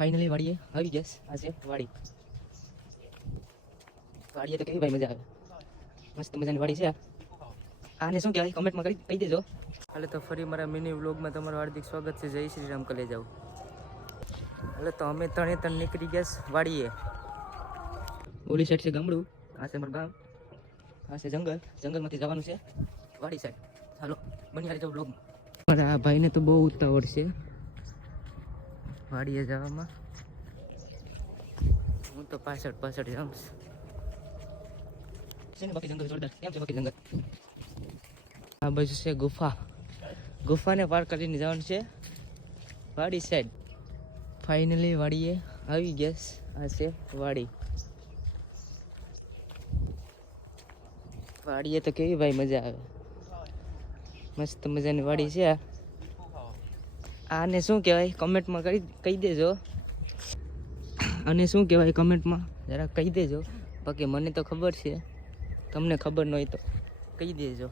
Finally વાડીએ આવી gas આજે વાડીએ તો કેવી ભાઈ મજા આવે, મસ્ત મજાની વાડી છે આને શું કહેવાય કમેન્ટમાં કહી દેજો. હાલે તો ફરી મારા મિની વ્લોગમાં તમારું હાર્દિક સ્વાગત છે. જય શ્રી રામ કલે જાવ. હાલે તો અમે ત્રણ નીકળી ગયા વાડીએ. ઓલી સાઈડ છે ગામડું, આ છે મારું ગામ, આ છે જંગલ, જંગલમાંથી જવાનું છે વાડી સાઈડ. ચાલો બની આવી જાવ વ્લોગમાં. મારા આ ભાઈને તો બહુ ઉતાવળ છે વાડીએ જવામાં, હું તો પાછળ જાઉં છે ને. બાકી જંગલ જોરદાર. કેમ છે બાકી જંગલ? આ બાજુ છે ગુફા, ગુફાને પાર કરીને જવાનું છે વાડી સાઈડ. ફાઇનલી વાડીએ આવી ગયા. આ છે વાડી. વાડીએ તો કેવી ભાઈ મજા આવે, મસ્ત મજાની વાડી છે. આને શું કહેવાય કમેન્ટમાં કહી દેજો. આને શું કહેવાય કમેન્ટમાં જરા કહી દેજો. બાકી મને તો ખબર છે, તમને ખબર ન હોય તો કહી દેજો.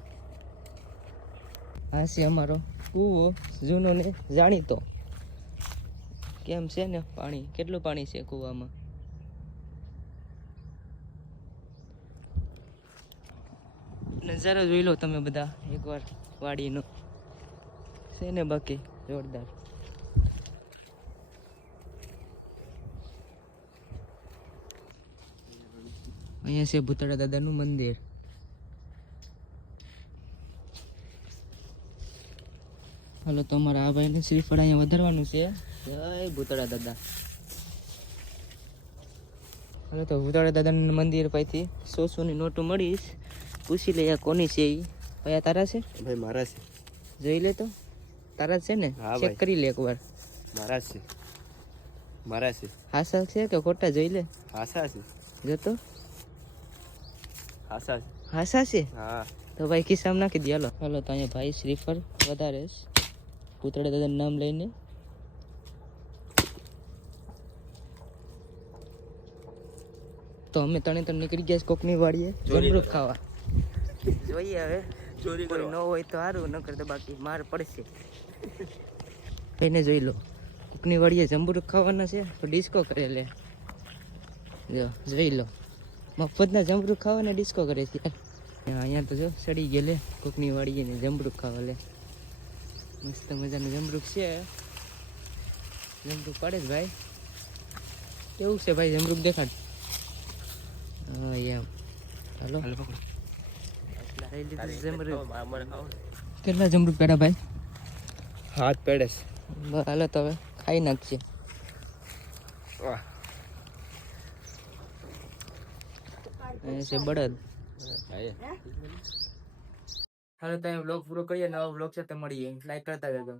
આ છે અમારો કૂવો, જૂનો ને જાણીતો. કેમ છે ને પાણી, કેટલું પાણી છે કૂવામાં. નજારો જોઈ લો તમે બધા એકવાર વાડીનો, છે ને બાકી જોરદાર. અહીંયા છે ભૂતળા દાદાનું મંદિર. હાલો તો અમારા આ ભાઈને શ્રીફળ અહીંયા વધારવાનું છે. જય ભૂતળા દાદા. હાલો તો ભૂતળા દાદાનું મંદિર પાસેથી 100-100ની નોટો મળીશ. પૂછી લે કોની છે એ. ભાઈ તારા છે? ભાઈ મારા છે. જોઈ લે તો તારા છે ને, ચેક કરી લે એકવાર. મારા છે, મારા છે. હાસા છે કે ખોટા જોઈ લે. હાસા છે. જોતો હાસા છે. હાસા છે? હા તો ભાઈ ખિસ્સામાં નાખી દે. હાલો હાલો તો અહીંયા ભાઈ શ્રીફળ વધારે ભૂતળા દાદાનું નામ લઈને. તો અમે ત્રણ નીકળી ગયા કોકની વાડીએ જમરૂખ ખાવા. જોઈએ હવે કોઈ ન હોય તો સારું, નકર તો બાકી માર પડશે. એને જોઈ લો કોકની વાડીએ જમરૂખ ખાવાના છે તો ડિસ્કો કરે લે. જોઈ લો મફતના જમરૂખ ખાવાના ડિસ્કો કરે છે. અહીંયા તો જો સડી ગયેલે કોકની વાડીએ ને જમરૂખ ખાવા લે. મસ્ત મજાનું જમરૂખ છે. જમરૂખ પાડે જ ભાઈ. કેવું છે ભાઈ જમરૂખ દેખાડ. હા એમ. હાલો કેટલા જમરૂખ પેડા ભાઈ? 7 પેડે. હાલો તો હવે ખાઈ નાખીએ. છે બળદ. હાલો તો વ્લોગ પૂરો કરીએ. નવા વ્લોગ સાથે મળીએ. લાઈક કરતા જજો.